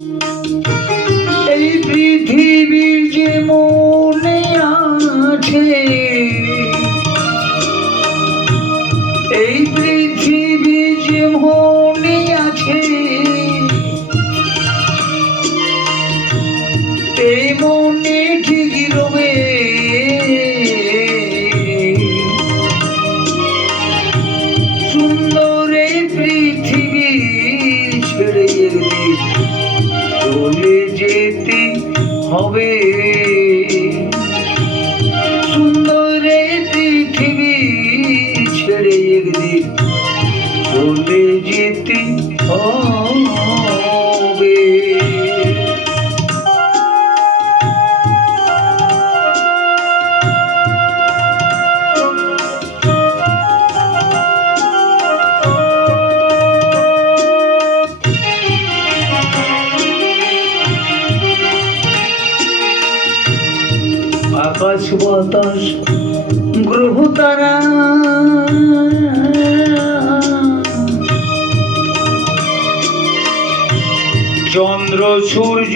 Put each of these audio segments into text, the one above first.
এই পৃথিবী যে মনে আছে, এই পৃথিবী যে মনে আছে, এই মনে ঠিক রবে। সুন্দর এই পৃথিবী ছেড়ে চলে যেতে হবে। সুন্দর এই পৃথিবী ছেড়ে একদিন চলে যেতে হবে। আকাশ বাতাস গ্রহ তারা চন্দ্র সূর্য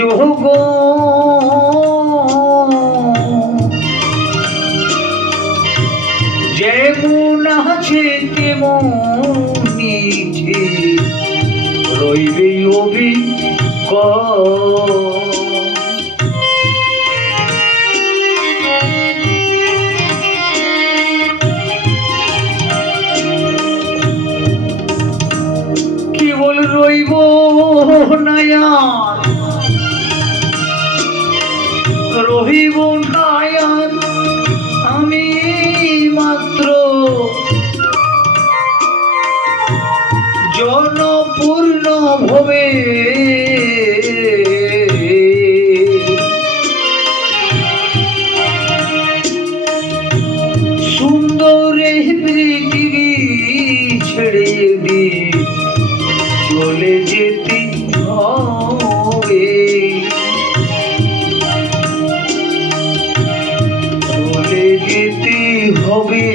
যেমন আছে তেমন নিচে রইবে অবিকল। কেবল রইব নায়ার, রহিব নায়ার আমি মাত্র জনপূর্ণ ভবে। সুন্দর এই পৃথিবী ছেড়ে দিয়ে চলে যেতে হবে। চলে যেতে হবে।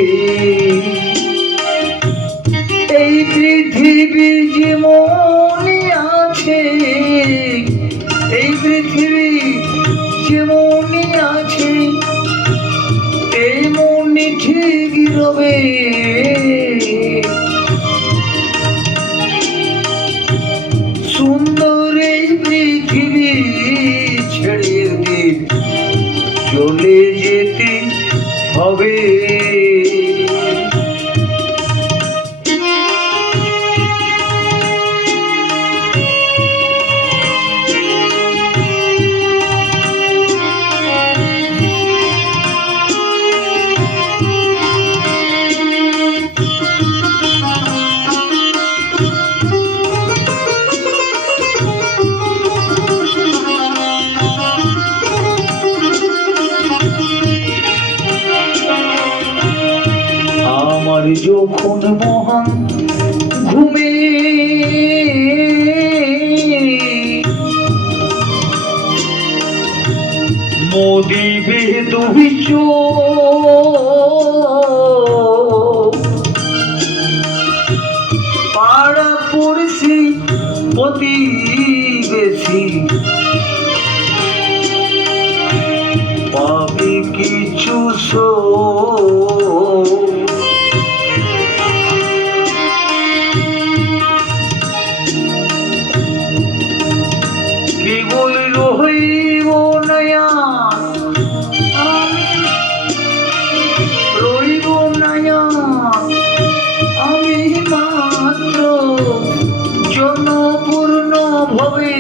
এই পৃথিবী যে মনে আছে, এই পৃথিবী যে মনে আছে, এই মনে ঠিক রবে। সুন্দর এই পৃথিবী ছেড়ে দিয়ে চলে যেতে হবে। আমার যখন মহান ঘুমে মোদিবে দুই চোখ, পাড়া পড়শি প্রতিবেশী পাবে কিছু কেবল রহিব নায়ার আমি, রহিব নায়ার আমি মাত্র জনপূর্ণ ভবে।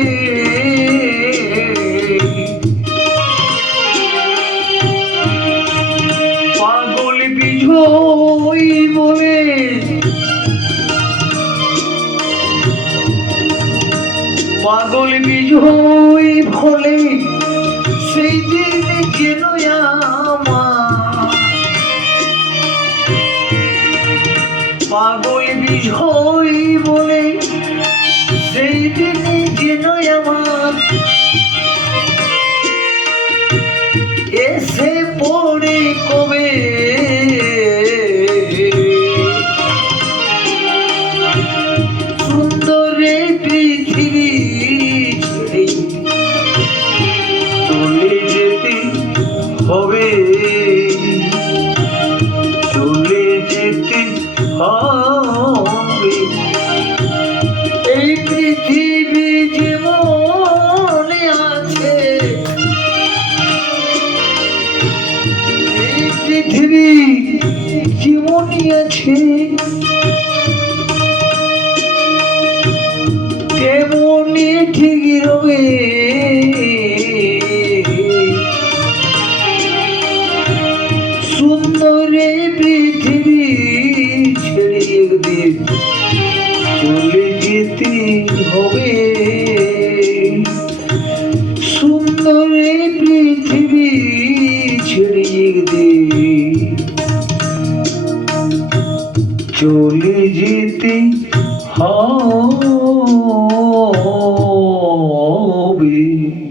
পাগল বিজয় বলে পাগল বিজয় ভোলে সেই দিন যেন আমার, পাগল বিজয় বলে সেই দিন যেন আমার এসে পড়ে কবে। সুন্দর পৃথিবী ছেড়ে হয়ে